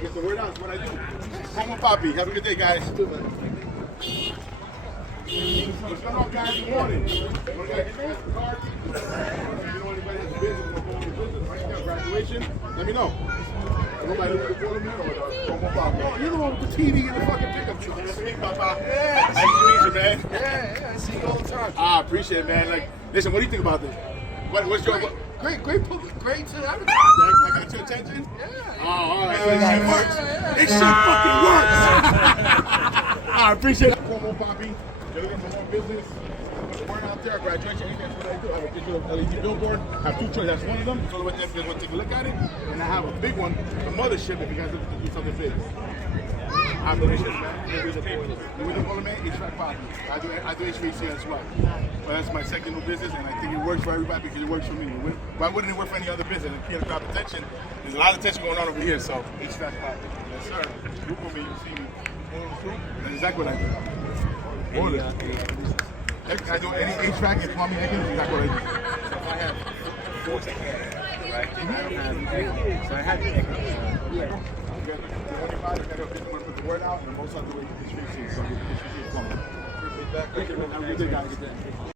Get the word out. That's what I do. Home with Papi. Have a good day, guys. What's going on, guys? Good morning. If you know anybody has a business or going to business right now, graduation, let me know. Nobody with the quarter man or Home with Papi. Oh, you're the one with the TV and the fucking pickup truck. That's me, Papa. Yeah. Nice to meet you, man. Yeah, I see you all the time. I appreciate it, man. Like, listen, what do you think about this? What's your... Great to advertise. I got your attention? Yeah. Oh, all right. So this shit works. This shit fucking works. I appreciate it. Home with Papi. You're looking for more business. Word out there, graduation, anything, that's what I do. I have a digital LED billboard. I have 2 choices. That's one of them. So if you guys want to take a look at it. And I have a big one, the mothership, if you guys look to do something big. I have the mission, man. Louie the man, HVAC Papi. I do HVAC as well. But that's my second new business, and I think it works for everybody because it works for me. Why wouldn't it work for any other business? If you grab attention, there's a lot of attention going on over here, so HVAC Papi. Yes, sir. Look for me, you see me. That's exactly what I do. I do any HVAC and plumbing, I can do exactly what I do. So if I have 4 seconds, right? So I have to put the word out, and most of the way HVAC, so HVAC is plumbing. Perfect. Thank you, man. Have a good day, guys.